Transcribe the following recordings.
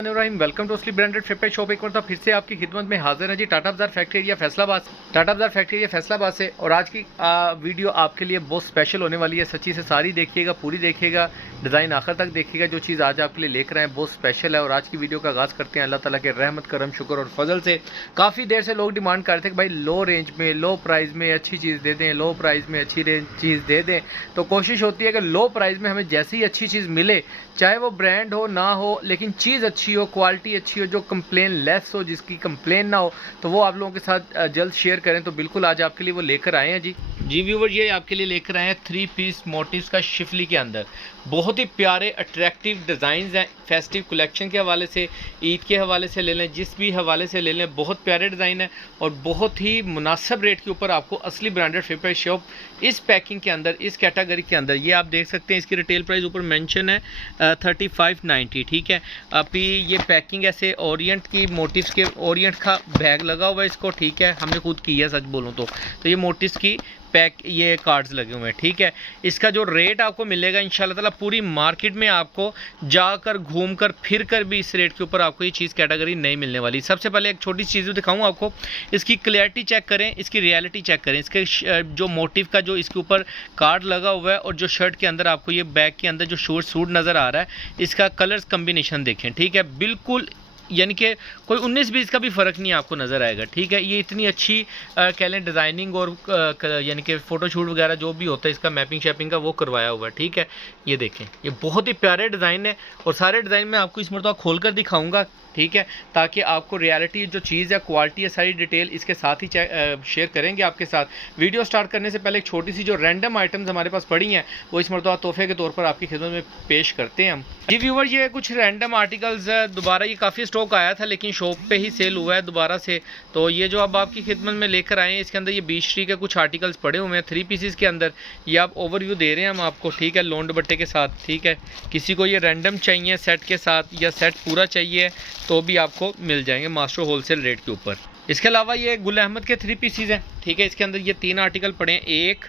Welcome to असली branded फिटवेयर shop. एक बार फिर से आपकी खिदमत में हाजिर है जी, टाटा बाजार फैक्ट्री एरिया फैसलाबाद से। और आज की वीडियो आपके लिए बहुत स्पेशल होने वाली है। सच्ची से सारी देखिएगा, पूरी देखिएगा, डिज़ाइन आखिर तक देखिएगा। जो चीज़ आज आपके लिए लेकर आए हैं बहुत स्पेशल है। और आज की वीडियो का आगाज़ करते हैं अल्लाह ताला के रहमत करम शुक्र और फजल से। काफ़ी देर से लोग डिमांड कर रहे थे कि भाई लो रेंज में, लो प्राइस में अच्छी चीज़ दे दें, लो प्राइस में अच्छी चीज़ दे दें। तो कोशिश होती है कि लो प्राइस में हमें जैसी अच्छी चीज़ मिले, चाहे वो ब्रांड हो ना हो, लेकिन चीज़ अच्छी हो, क्वालिटी अच्छी हो, जो कंप्लेन लेस हो, जिसकी कंप्लेन ना हो, तो वो आप लोगों के साथ जल्द शेयर करें। तो बिल्कुल आज आपके लिए वो लेकर आए हैं जी व्यूवर, ये आपके लिए लेकर आए हैं 3 पीस मोटिव्स का शिफली के अंदर। बहुत ही प्यारे अट्रैक्टिव डिज़ाइंस हैं। फेस्टिव कलेक्शन के हवाले से, ईद के हवाले से ले लें, जिस भी हवाले से ले लें, बहुत प्यारे डिज़ाइन है और बहुत ही मुनासिब रेट के ऊपर आपको असली ब्रांडेड फुटवेयर शॉप इस पैकिंग के अंदर, इस कैटेगरी के अंदर, ये आप देख सकते हैं। इसकी रिटेल प्राइस ऊपर मेंशन है 3590, ठीक है। अभी ये पैकिंग ऐसे ओरिएंट की मोटिव्स के, ओरिएंट का बैग लगा हुआ है इसको, ठीक है। हमने खुद की है, सच बोलूँ तो ये मोटिव्स की पैक, ये कार्ड्स लगे हुए हैं, ठीक है। इसका जो रेट आपको मिलेगा इंशाल्लाह ताला, पूरी मार्केट में आपको जाकर घूमकर फिर कर भी इस रेट के ऊपर आपको ये चीज़ कैटेगरी नहीं मिलने वाली। सबसे पहले एक छोटी चीज़ दिखाऊं आपको, इसकी क्लैरिटी चेक करें, इसकी रियलिटी चेक करें। इसके जो मोटिव का जो इसके ऊपर कार्ड लगा हुआ है और जो शर्ट के अंदर आपको ये बैग के अंदर जो सूट नज़र आ रहा है, इसका कलर्स कम्बिनेशन देखें, ठीक है। बिल्कुल यानी कि कोई 19-20 का भी फ़र्क नहीं आपको नज़र आएगा, ठीक है। ये इतनी अच्छी कह लें डिज़ाइनिंग और यानी कि फ़ोटोशूट वगैरह जो भी होता है इसका मैपिंग शैपिंग का, वो करवाया हुआ है, ठीक है। ये देखें, ये बहुत ही प्यारे डिज़ाइन है और सारे डिज़ाइन मैं आपको इस मरतबा खोल कर दिखाऊँगा, ठीक है, ताकि आपको रियलिटी जो चीज़ है, क्वालिटी है, सारी डिटेल इसके साथ ही शेयर करेंगे आपके साथ। वीडियो स्टार्ट करने से पहले एक छोटी सी जो रैंडम आइटम्स हमारे पास पड़ी हैं वो इस मरतबा तोहफे के तौर पर आपकी खिदमत में पेश करते हैं हम जी व्यूवर। ये कुछ रैंडम आर्टिकल्स है, दोबारा ये काफ़ी स्टॉक आया था लेकिन शॉप पे ही सेल हुआ है दोबारा से। तो ये जो अब आपकी खिदमत में लेकर आए हैं, इसके अंदर ये 20 श्री के कुछ आर्टिकल्स पड़े हुए हैं 3 पीसेस के अंदर। ये आप ओवरव्यू दे रहे हैं हम आपको, ठीक है, लोन दुपट्टे के साथ, ठीक है। किसी को ये रैंडम चाहिए सेट के साथ या सेट पूरा चाहिए तो भी आपको मिल जाएंगे मास्टर होलसेल रेट के ऊपर। इसके अलावा ये गुल अहमद के 3 पीसेस हैं, ठीक है। इसके अंदर ये 3 आर्टिकल पड़े हैं, एक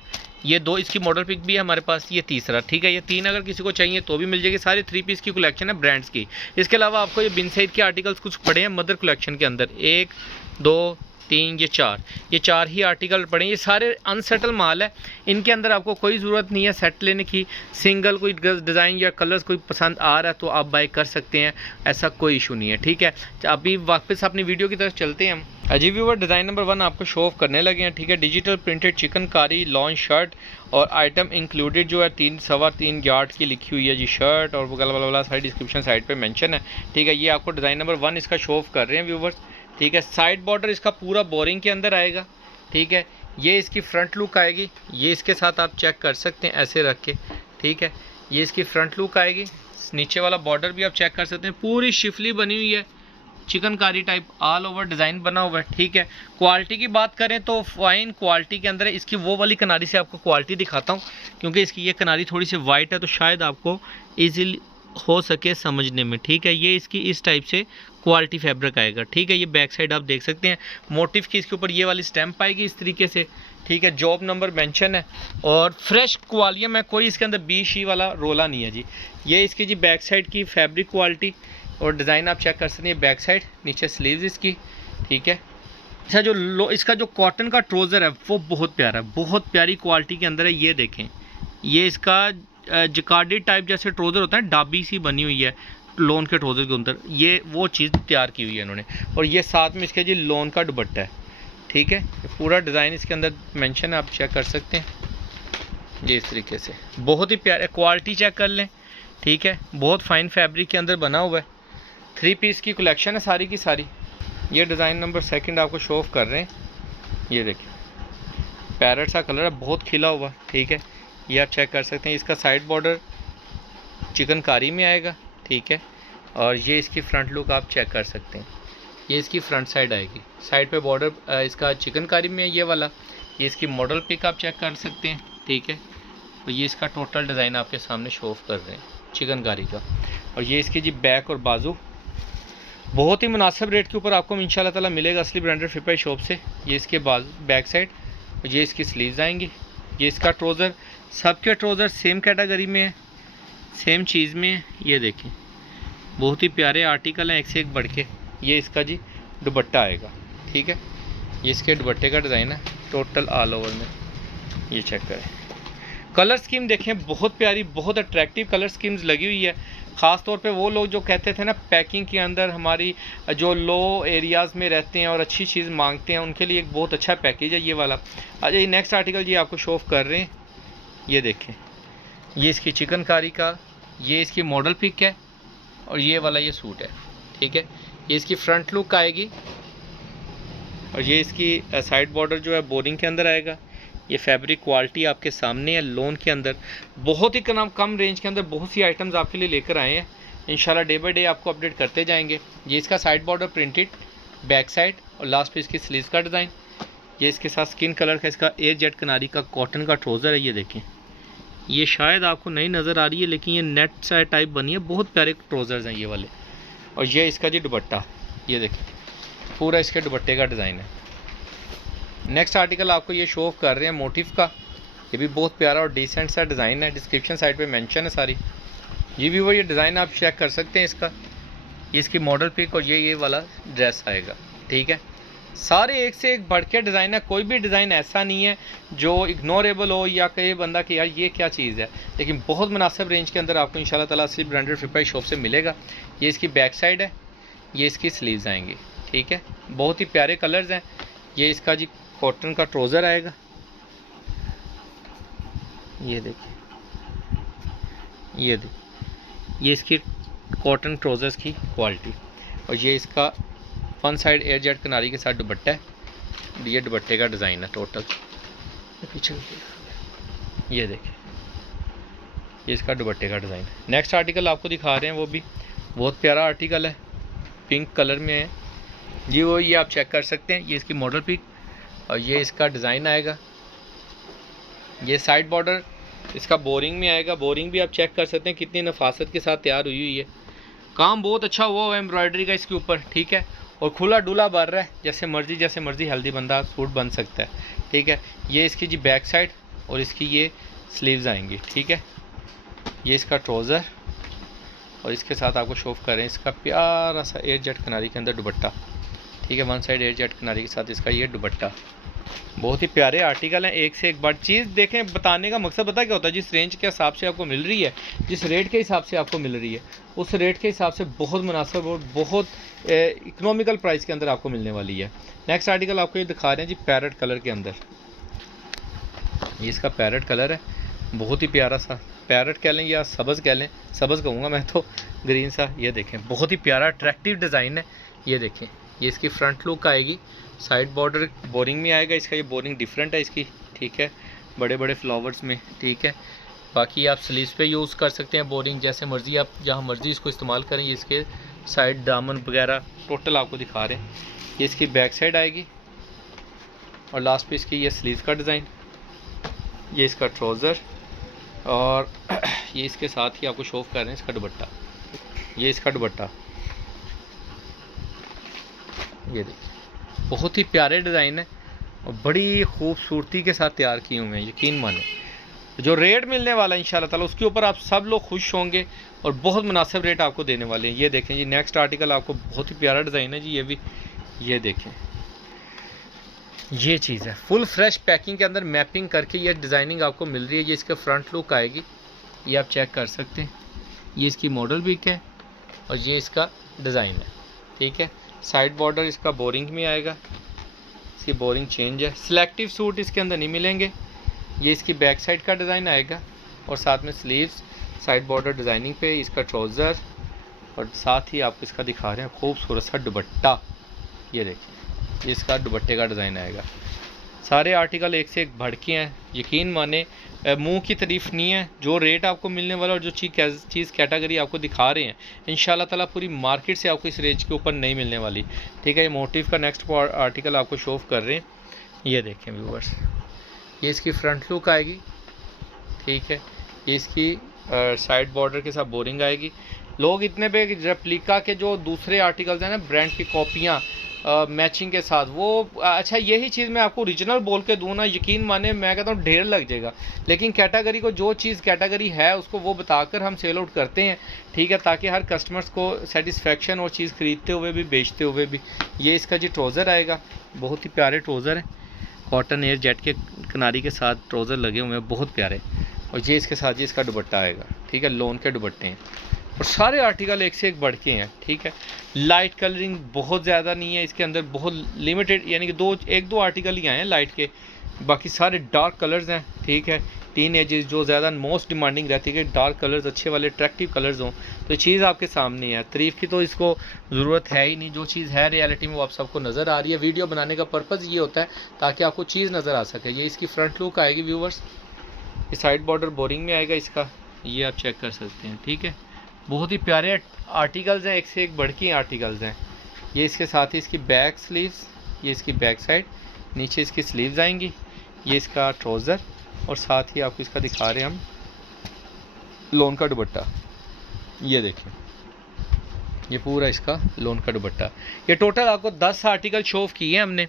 ये 2, इसकी मॉडल पिक भी है हमारे पास, ये तीसरा, ठीक है। ये 3 अगर किसी को चाहिए तो भी मिल जाएगी। सारी 3 पीस की कलेक्शन है ब्रांड्स की। इसके अलावा आपको ये बिन सईद के आर्टिकल्स कुछ पड़े हैं मदर कलेक्शन के अंदर, 1 2 3 ये 4 ही आर्टिकल पड़े हैं। ये सारे अनसेटल माल है, इनके अंदर आपको कोई ज़रूरत नहीं है सेट लेने की। सिंगल कोई डिज़ाइन या कलर्स कोई पसंद आ रहा है तो आप बाय कर सकते हैं, ऐसा कोई इशू नहीं है, ठीक है। अभी वापस अपनी वीडियो की तरफ चलते हैं हम। अजीब व्यूवर, डिज़ाइन नंबर 1 आपको शो ऑफ करने लगे हैं, ठीक है। Digital printed chikankari lawn shirt और आइटम इंक्लूडेड जो है 3.25 यार्ड की लिखी हुई है जी शर्ट, और वगैरह सारी डिस्क्रिप्शन साइड पे मेंशन है, ठीक है। ये आपको डिज़ाइन नंबर 1 इसका शो ऑफ कर रहे हैं व्यूवर्स, ठीक है। साइड बॉर्डर इसका पूरा बोरिंग के अंदर आएगा, ठीक है। ये इसकी फ्रंट लुक आएगी, ये इसके साथ आप चेक कर सकते हैं ऐसे रख के, ठीक है। ये इसकी फ्रंट लुक आएगी, नीचे वाला बॉर्डर भी आप चेक कर सकते हैं, पूरी शिफली बनी हुई है, chikankari type all over design बना हुआ है, ठीक है। क्वालिटी की बात करें तो फाइन क्वालिटी के अंदर है। इसकी वो वाली किनारी से आपको क्वालिटी दिखाता हूँ, क्योंकि इसकी ये किनारी थोड़ी सी वाइट है तो शायद आपको ईजीली हो सके समझने में, ठीक है। ये इसकी इस टाइप से क्वालिटी फैब्रिक आएगा, ठीक है। ये बैक साइड आप देख सकते हैं, मोटिव की इसके ऊपर ये वाली स्टैम्प आएगी इस तरीके से, ठीक है। जॉब नंबर मेंशन है और फ्रेश क्वालिटी में कोई इसके अंदर 20 वाला रोला नहीं है जी। ये इसकी जी बैक साइड की फैब्रिक क्वालिटी और डिज़ाइन आप चेक कर सकते हैं, बैक साइड, नीचे स्लीव्स इसकी, ठीक है। अच्छा, जो इसका जो कॉटन का ट्राउज़र है वो बहुत प्यारा है, बहुत प्यारी क्वालिटी के अंदर है। ये देखें, ये इसका जकार्डी टाइप जैसे ट्राउज़र होता है, डाबी सी बनी हुई है लोन के ट्राउज़र के अंदर, ये वो चीज़ तैयार की हुई है इन्होंने। और ये साथ में इसके जी लोन का दुपट्टा है, ठीक है। पूरा डिज़ाइन इसके अंदर मेंशन है, आप चेक कर सकते हैं ये इस तरीके से। बहुत ही प्यारे, क्वालिटी चेक कर लें, ठीक है। बहुत फाइन फैब्रिक के अंदर बना हुआ है। 3 पीस की कलेक्शन है सारी की सारी। ये डिज़ाइन नंबर 2 आपको शो ऑफ कर रहे हैं, ये देखिए पैरेट सा कलर है, बहुत खिला हुआ, ठीक है। ये आप चेक कर सकते हैं। इसका साइड बॉर्डर चिकनकारी में आएगा, ठीक है। और ये इसकी फ्रंट लुक आप चेक कर सकते हैं, ये इसकी फ्रंट साइड आएगी, साइड पे बॉर्डर इसका चिकनकारी में है ये वाला। ये इसकी मॉडल पिक आप चेक कर सकते हैं, ठीक है। तो ये इसका टोटल डिज़ाइन आपके सामने शो ऑफ कर रहे हैं चिकनकारी का। और ये इसकी जी बैक और बाजू बहुत ही मुनासिब रेट के ऊपर आपको इंशाल्लाह ताला मिलेगा असली ब्रांडेड फुटवेयर शॉप से। ये इसके बैक साइड, ये इसकी स्लीव्स आएंगी, ये इसका ट्राउज़र, सबके ट्राउज़र सेम कैटेगरी में है, सेम चीज़ में है। ये देखें, बहुत ही प्यारे आर्टिकल हैं, एक से एक बढ़ के। ये इसका जी दुपट्टा आएगा, ठीक है। ये इसके दुपट्टे का डिज़ाइन है टोटल ऑल ओवर में। ये चेक करें, कलर स्कीम देखें, बहुत प्यारी, बहुत अट्रैक्टिव कलर स्कीम्स लगी हुई है। ख़ास तौर पे वो लोग जो कहते थे ना पैकिंग के अंदर हमारी जो लो एरियाज़ में रहते हैं और अच्छी चीज़ मांगते हैं, उनके लिए एक बहुत अच्छा पैकेज है ये वाला। अच्छा, ये नेक्स्ट आर्टिकल जी आपको शो ऑफ कर रहे हैं। ये देखें, ये इसकी चिकनकारी का, ये इसकी मॉडल पिक है और ये वाला ये सूट है, ठीक है। ये इसकी फ्रंट लुक आएगी और ये इसकी साइड बॉर्डर जो है बोरिंग के अंदर आएगा। ये फैब्रिक क्वालिटी आपके सामने है, लोन के अंदर बहुत ही कम रेंज के अंदर बहुत सी आइटम्स आपके लिए लेकर आए हैं। इंशाल्लाह डे बाय डे आपको अपडेट करते जाएंगे। ये इसका side border printed, back side और लास्ट पे इसकी स्लीव्स का डिज़ाइन। ये इसके साथ स्किन कलर का इसका एयर जेट कनारी का कॉटन का ट्राउज़र है। ये देखें, ये शायद आपको नहीं नज़र आ रही है लेकिन ये नेट सा टाइप बनी है, बहुत प्यारे ट्राउज़र्स हैं ये वाले। और ये इसका जी दुपट्टा, ये देखें पूरा इसके दुपट्टे का डिज़ाइन है। नेक्स्ट आर्टिकल आपको ये शो ऑफ कर रहे हैं मोटिव का। ये भी बहुत प्यारा और डिसेंट सा डिज़ाइन है, डिस्क्रिप्शन साइड पे मेंशन है सारी। ये भी वो ये डिज़ाइन आप चेक कर सकते हैं इसका। ये इसकी मॉडल पिक और ये वाला ड्रेस आएगा, ठीक है। सारे एक से एक बढ़ के डिज़ाइन है, कोई भी डिज़ाइन ऐसा नहीं है जो इग्नोरेबल हो या कहे बंदा कि यार ये क्या चीज़ है, लेकिन बहुत मुनासिब रेंज के अंदर आपको इंशाल्लाह ताला सिर्फ ब्रांडेड फ्लिपकार्ट शॉप से मिलेगा। ये इसकी बैक साइड है, ये इसकी स्लीव्स आएंगी, ठीक है। बहुत ही प्यारे कलर्स हैं। ये इसका जी कॉटन का ट्राउज़र आएगा, ये देखिए, ये इसकी कॉटन ट्राउज़र्स की क्वालिटी। और ये इसका वन साइड एयर जेट कनारी के साथ दुपट्टा है। ये दुपट्टे का डिज़ाइन है टोटल, पीछे ये देखिए, ये इसका दुपट्टे का डिज़ाइन। नेक्स्ट आर्टिकल आपको दिखा रहे हैं, वो भी बहुत प्यारा आर्टिकल है, पिंक कलर में है जी। वो ये आप चेक कर सकते हैं, ये इसकी मॉडल पिक और ये इसका डिज़ाइन आएगा। ये साइड बॉर्डर इसका बोरिंग में आएगा। बोरिंग भी आप चेक कर सकते हैं कितनी नफासत के साथ तैयार हुई हुई है। काम बहुत अच्छा हुआ है एम्ब्रॉयडरी का इसके ऊपर, ठीक है। और खुला डुला भर रहा है, जैसे मर्ज़ी हेल्दी बंदा सूट बन सकता है, ठीक है। ये इसकी जी बैक साइड और इसकी ये स्लीव्स आएंगी, ठीक है। ये इसका ट्राउज़र और इसके साथ आपको शो ऑफ करें इसका प्यारा सा एयर जेट कनारी के अंदर दुपट्टा, ठीक है। वन साइड एयर जेट कनारी के साथ इसका ये दुपट्टा। बहुत ही प्यारे आर्टिकल हैं, एक से एक बार चीज़ देखें। बताने का मकसद पता क्या होता है, जिस रेंज के हिसाब से आपको मिल रही है, जिस रेट के हिसाब से आपको मिल रही है, उस रेट के हिसाब से बहुत मुनासिब और बहुत इकोनॉमिकल प्राइस के अंदर आपको मिलने वाली है। नेक्स्ट आर्टिकल आपको ये दिखा रहे हैं जी पैरेट कलर के अंदर। ये इसका पैरेट कलर है, बहुत ही प्यारा सा, पैरेट कह लें या सब्ज़ कह लें, सब्ज़ कहूँगा मैं तो, ग्रीन सा। ये देखें बहुत ही प्यारा अट्रैक्टिव डिज़ाइन है। ये देखें, ये इसकी फ्रंट लुक आएगी, साइड बॉर्डर बोरिंग में आएगा। इसका ये बोरिंग डिफरेंट है इसकी, ठीक है, बड़े बड़े फ्लावर्स में, ठीक है। बाकी आप स्लीव्स पे यूज़ कर सकते हैं बोरिंग, जैसे मर्ज़ी आप जहाँ मर्ज़ी इसको इस्तेमाल करें। ये इसके साइड दामन वगैरह टोटल आपको दिखा रहे हैं। ये इसकी बैक साइड आएगी और लास्ट पे इसकी ये स्लीव का डिज़ाइन। ये इसका ट्राउज़र और ये इसके साथ ही आपको शो ऑफ कर रहे हैं इसका दुपट्टा। ये इसका दुपट्टा, ये देखिए बहुत ही प्यारे डिज़ाइन है और बड़ी खूबसूरती के साथ तैयार किए हुए हैं। यकीन माने जो रेट मिलने वाला है इंशाल्लाह ताला उसके ऊपर आप सब लोग खुश होंगे और बहुत मुनासिब रेट आपको देने वाले हैं। ये देखें जी, नेक्स्ट आर्टिकल आपको बहुत ही प्यारा डिज़ाइन है जी। ये भी ये देखें, ये चीज़ है फुल फ्रेश पैकिंग के अंदर मैपिंग करके ये डिज़ाइनिंग आपको मिल रही है। ये इसका फ्रंट लुक आएगी, ये आप चेक कर सकते हैं। ये इसकी मॉडल पिक है और ये इसका डिज़ाइन है, ठीक है। साइड बॉर्डर इसका बोरिंग में आएगा, इसकी बोरिंग चेंज है। सिलेक्टिव सूट इसके अंदर नहीं मिलेंगे। ये इसकी बैक साइड का डिज़ाइन आएगा और साथ में स्लीव्स, साइड बॉर्डर डिज़ाइनिंग पे इसका ट्राउज़र और साथ ही आपको इसका दिखा रहे हैं खूबसूरत सा दुपट्टा। ये देखिए, ये इसका दुपट्टे का डिज़ाइन आएगा। सारे आर्टिकल एक से एक भड़के हैं। यकीन माने मुंह की तारीफ़ नहीं है, जो रेट आपको मिलने वाला और जो चीज़ कैटेगरी आपको दिखा रहे हैं इंशाल्लाह ताला पूरी मार्केट से आपको इस रेंज के ऊपर नहीं मिलने वाली, ठीक है। ये मोटिव का नेक्स्ट आर्टिकल आपको शो ऑफ कर रहे हैं। ये देखें व्यूअर्स, ये इसकी फ्रंट लुक आएगी, ठीक है। ये इसकी साइड बॉर्डर के साथ बोरिंग आएगी। लोग इतने पे रेप्लिका के जो दूसरे आर्टिकल्स हैं ना, ब्रांड की कॉपियाँ मैचिंग के साथ वो अच्छा यही चीज़ मैं आपको ओरिजिनल बोल के दूँ ना, यकीन माने मैं कहता हूँ ढेर लग जाएगा। लेकिन कैटेगरी को जो चीज़ कैटेगरी है उसको वो बताकर हम सेल आउट करते हैं, ठीक है, ताकि हर कस्टमर्स को सेटिस्फेक्शन और चीज़ ख़रीदते हुए भी बेचते हुए भी। ये इसका जी ट्राउज़र आएगा, बहुत ही प्यारे ट्राउज़र है, कॉटन एयर जेट के किनारी के साथ ट्राउज़र लगे हुए हैं, बहुत प्यारे। और ये इसके साथ जी इसका दुपट्टा आएगा, ठीक है, लोन के दुपट्टे हैं और सारे आर्टिकल एक से एक बढ़ के हैं, ठीक है। लाइट कलरिंग बहुत ज़्यादा नहीं है इसके अंदर, बहुत लिमिटेड, यानी कि एक दो आर्टिकल ही आए हैं लाइट के, बाकी सारे डार्क कलर्स हैं, ठीक है। टीन एजेस जो ज़्यादा मोस्ट डिमांडिंग रहती है कि डार्क कलर्स अच्छे वाले अट्रैक्टिव कलर्स हों, तो चीज़ आपके सामने है। तारीफ़ की तो इसको ज़रूरत है ही नहीं, जो चीज़ है रियलिटी में वो आप सबको नज़र आ रही है। वीडियो बनाने का पर्पज़ ये होता है ताकि आपको चीज़ नज़र आ सके। ये इसकी फ्रंट लुक आएगी व्यूवर्स, ये साइड बॉर्डर बोरिंग में आएगा इसका, ये आप चेक कर सकते हैं, ठीक है। बहुत ही प्यारे आर्टिकल्स हैं, एक से एक बढ़ के आर्टिकल्स हैं। ये इसके साथ ही इसकी बैक स्लीव्स, ये इसकी बैक साइड, नीचे इसकी स्लीव्स आएंगी, ये इसका ट्राउज़र और साथ ही आपको इसका दिखा रहे हैं हम लोन का दुपट्टा। ये देखिए, ये पूरा इसका लोन का दुपट्टा। ये टोटल आपको 10 आर्टिकल शो ऑफ किए हैं हमने,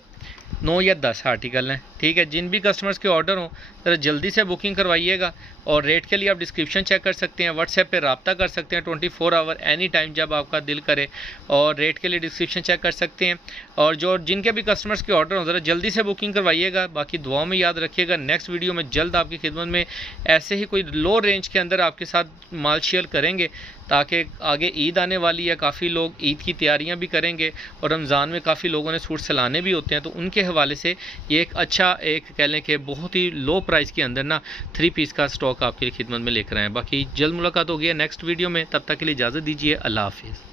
9 या 10 आर्टिकल हैं, ठीक है। जिन भी कस्टमर्स के ऑर्डर हों ज़रा जल्दी से बुकिंग करवाइएगा। और रेट के लिए आप डिस्क्रिप्शन चेक कर सकते हैं, व्हाट्सएप पे रब्ता कर सकते हैं 24 आवर एनी टाइम जब आपका दिल करे। और रेट के लिए डिस्क्रिप्शन चेक कर सकते हैं। और जो जिनके भी कस्टमर्स के ऑर्डर हों ज़रा जल्दी से बुकिंग करवाइएगा। बाकी दुआओं में याद रखिएगा, नेक्स्ट वीडियो में जल्द आपकी खिदमत में ऐसे ही कोई लो रेंज के अंदर आपके साथ माल शेयर करेंगे, ताकि आगे ईद आने वाली है, काफ़ी लोग ईद की तैयारियां भी करेंगे और रमज़ान में काफ़ी लोगों ने सूट सिलाने भी होते हैं, तो उनके हवाले से ये एक अच्छा, एक कह लें कि बहुत ही लो प्राइस के अंदर ना 3 पीस का स्टॉक आपकी खिदमत में लेकर आए। बाकी जल्द मुलाकात होगी नेक्स्ट वीडियो में, तब तक के लिए इजाज़त दीजिए, अल्लाह हाफिज़।